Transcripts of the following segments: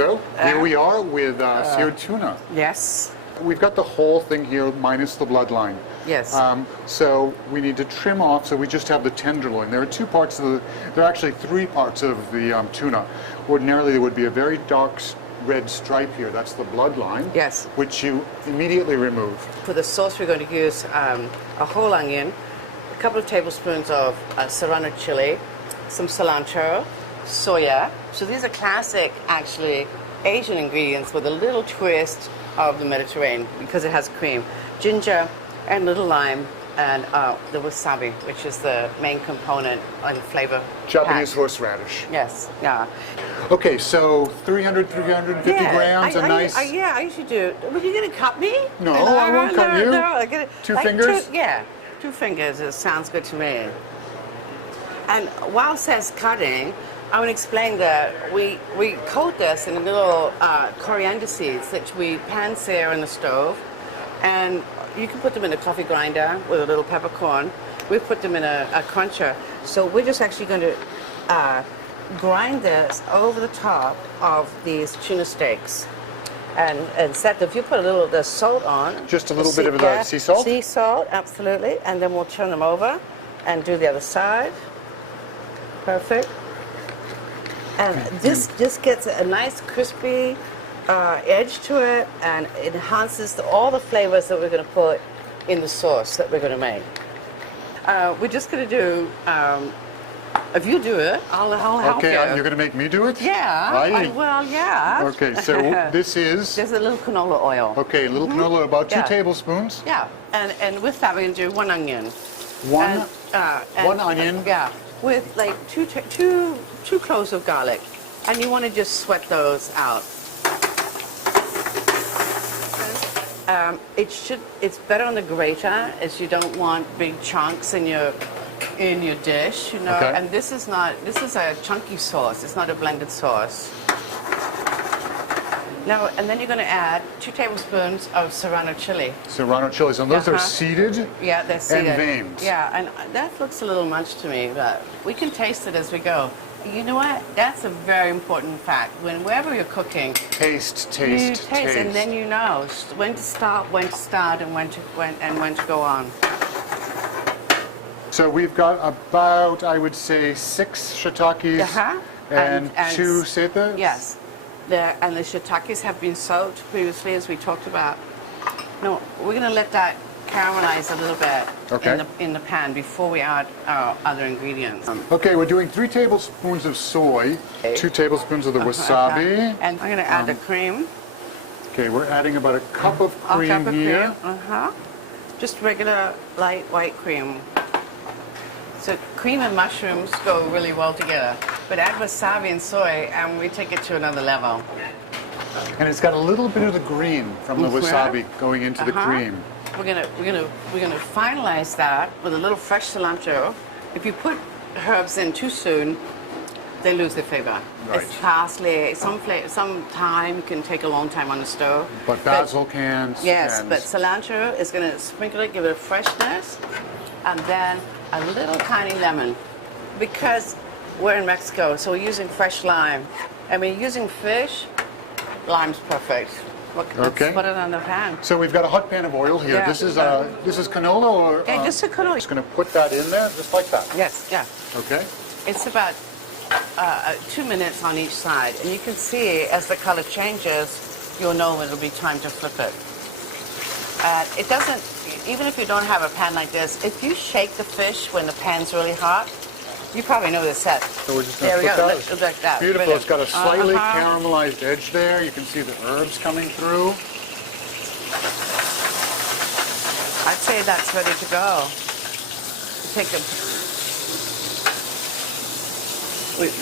So here we are with seared tuna. Yes. We've got the whole thing here minus the bloodline. Yes. So we need to trim off, so we just have the tenderloin. There are two parts of the, there are actually three parts of the tuna. Ordinarily there would be a very dark red stripe here, that's the bloodline. Yes. Which you immediately remove. For the sauce we're going to use a whole onion, a couple of tablespoons of serrano chili, some cilantro, soya. So these are classic, actually, Asian ingredients with a little twist of the Mediterranean because it has cream. Ginger and little lime and the wasabi, which is the main component and flavor. Japanese horseradish. Yes, yeah. Okay, so 350 grams, I usually do. Would you gonna cut me? No, I won't cut you. No, I get it. Two fingers? Two fingers. It sounds good to me. And while it says cutting, I want to explain that we coat this in a little coriander seeds that we pan sear in the stove, and you can put them in a coffee grinder with a little peppercorn. We've put them in a cruncher. So we're just actually going to grind this over the top of these tuna steaks. And set, if you put a little of the salt on. Just a little bit of the sea salt? Sea salt, absolutely. And then we'll turn them over and do the other side. Perfect. And this just gets a nice crispy edge to it and it enhances all the flavors that we're going to put in the sauce that we're going to make. We're just going to do, if you do it, I'll help you. Okay, you're going to make me do it? Yeah. Right. Well, yeah. Okay, so this is... There's a little canola oil. Okay, a little canola, about 2 tablespoons. Yeah, and with that we're going to do 1 onion. One onion? Yeah, with like two cloves of garlic. And you want to just sweat those out. It's better on the grater, as you don't want big chunks in your dish, you know. Okay. And this is a chunky sauce. It's not a blended sauce. Now, and then you're going to add 2 tablespoons of serrano chili. Serrano chilies, and those are seeded? Yeah, they're seeded. And veined. Yeah, and that looks a little much to me, but we can taste it as we go. You know what? That's a very important fact. Whenever you're cooking, taste. And then you know when to stop, and when to go on. So we've got about, I would say, 6 shiitakes and 2 seta. Yes, and the shiitakes have been soaked previously, as we talked about. No, we're going to let that caramelize a little bit in the pan before we add our other ingredients. Okay, we're doing 3 tablespoons of soy, 2 tablespoons of the wasabi. And I'm going to add the cream. Okay, we're adding about a cup of cream here. Just regular light white cream. So cream and mushrooms go really well together. But add wasabi and soy and we take it to another level. And it's got a little bit of the green from the wasabi going into the cream. We're gonna finalize that with a little fresh cilantro. If you put herbs in too soon, they lose their flavor. Right. It's parsley. Some thyme can take a long time on the stove. But basil can. Yes, but cilantro is gonna sprinkle it, give it a freshness, and then a little tiny lemon. Because we're in Mexico, so we're using fresh lime. And we're using fish, lime's perfect. Let's put it on the pan. So we've got a hot pan of oil here. Yeah. This is canola or? Yeah, just a canola. Just going to put that in there, just like that. Yes, yeah. Okay. It's about 2 minutes on each side, and you can see as the color changes, you'll know it'll be time to flip it. It doesn't, even if you don't have a pan like this, if you shake the fish when the pan's really hot, you probably know the set. So we're just going to put that. Like that. Beautiful. Brilliant. It's got a slightly caramelized edge there. You can see the herbs coming through. I'd say that's ready to go. Take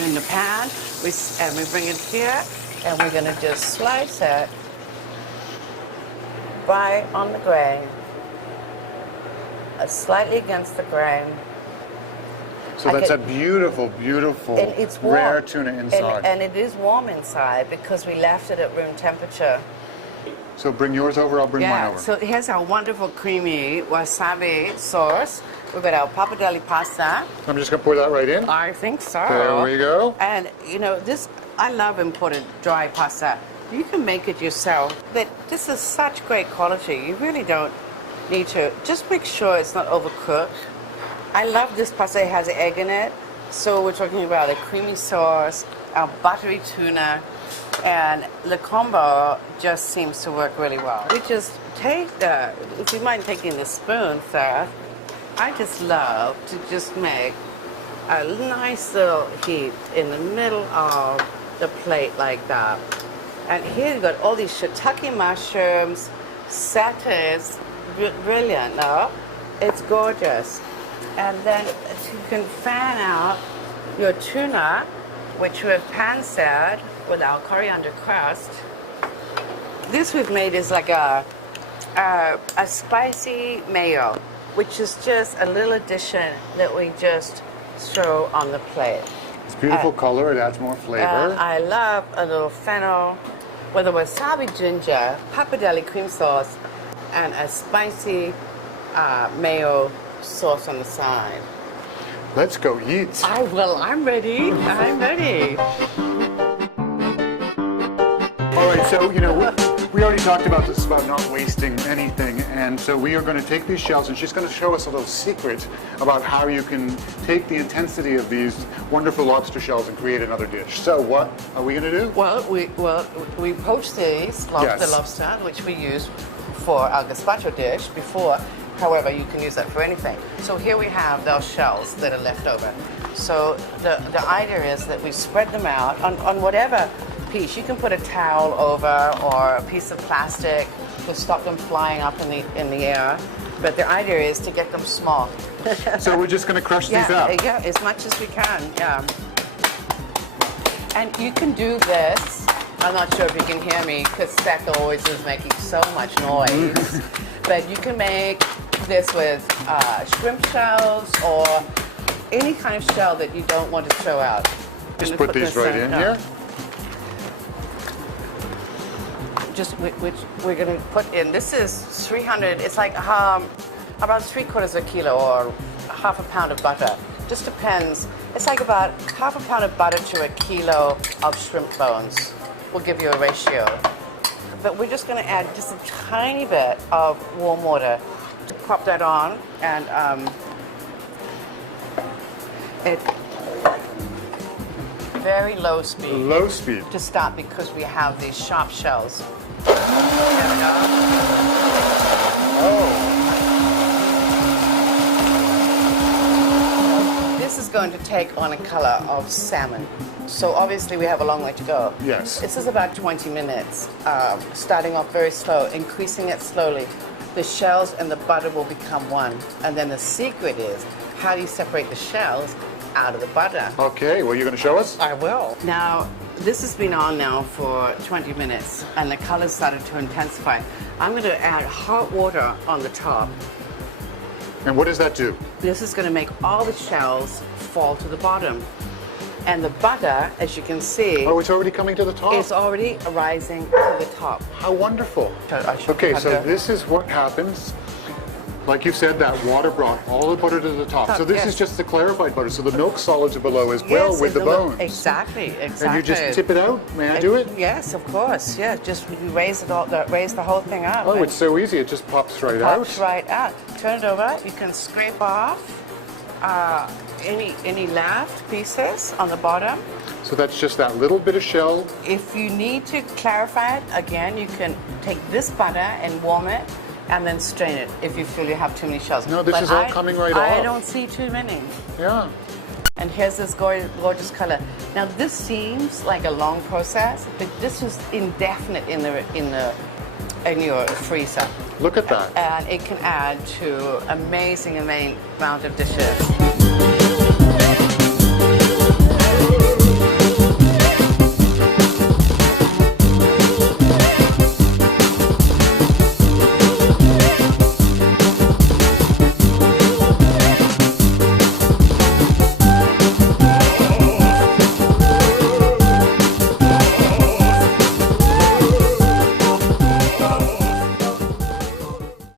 in the pan, and we bring it here, and we're going to just slice it right on the grain, slightly against the grain. So that's a beautiful, beautiful, it's warm. rare tuna inside. And it is warm inside because we left it at room temperature. So bring yours over, I'll bring mine over. So here's our wonderful creamy wasabi sauce. We've got our pappardelle pasta. I'm just going to pour that right in. I think so. There we go. And, you know, this I love imported dry pasta. You can make it yourself. But this is such great quality. You really don't need to. Just make sure it's not overcooked. I love this pasta. It has egg in it. So we're talking about a creamy sauce, a buttery tuna, and the combo just seems to work really well. We just take the, if you mind taking the spoon, Seth, I just love to just make a nice little heap in the middle of the plate like that. And here you've got all these shiitake mushrooms, satay, brilliant, no? It's gorgeous. And then you can fan out your tuna, which we've pan-seared with our coriander crust. This we've made is like a spicy mayo, which is just a little addition that we just throw on the plate. It's beautiful color. It adds more flavor. I love a little fennel with a wasabi ginger, pappardelle cream sauce, and a spicy mayo sauce on the side. Let's go eat. I'm ready. I'm ready. All right, so, you know, we already talked about this, about not wasting anything, and so we are going to take these shells, and she's going to show us a little secret about how you can take the intensity of these wonderful lobster shells and create another dish. So what are we going to do? Well, we poached these lobster, which we use for our gazpacho dish before. However, you can use that for anything. So here we have those shells that are left over. So the idea is that we spread them out on whatever piece. You can put a towel over or a piece of plastic to stop them flying up in the air. But the idea is to get them small. So we're just going to crush these up? Yeah, as much as we can, yeah. And you can do this. I'm not sure if you can hear me because Seth always is making so much noise. But you can make this with shrimp shells or any kind of shell that you don't want to throw out. Just put these right in here. Just which we're going to put in. This is 300. It's like about 3/4 kilo or half a pound of butter. Just depends. It's like about half a pound of butter to a kilo of shrimp bones. We'll give you a ratio. But we're just going to add just a tiny bit of warm water. Pop that on, and it very low speed. Low speed. To start because we have these sharp shells. There we go. Oh. This is going to take on a color of salmon. So obviously we have a long way to go. Yes. This is about 20 minutes, starting off very slow, increasing it slowly. The shells and the butter will become one. And then the secret is, how do you separate the shells out of the butter? Okay, well, you're going to show us? I will. Now, this has been on now for 20 minutes, and the color started to intensify. I'm going to add hot water on the top. And what does that do? This is going to make all the shells fall to the bottom. And the butter, as you can see, Oh, it's already coming to the top. is already rising to the top. How wonderful. I should Okay, have so the- this is what happens. Like you said, that water brought all the butter to the top. So this Yes. is just the clarified butter. So the milk solids are below as well Yes, with the and bones. Exactly. And you just tip it out? May I do it? Yes, of course. Yeah, just you raise it all, raise the whole thing up. Oh, and it's so easy. It just pops right pops out. right out. Turn it over. You can scrape off any left pieces on the bottom. So that's just that little bit of shell. If you need to clarify it, again, you can take this butter and warm it and then strain it if you feel you have too many shells. No, this is all coming right I off. don't see too many. Yeah. And here's this gorgeous color. Now this seems like a long process, but this is indefinite in your freezer. Look at that. And it can add to amazing amount of dishes.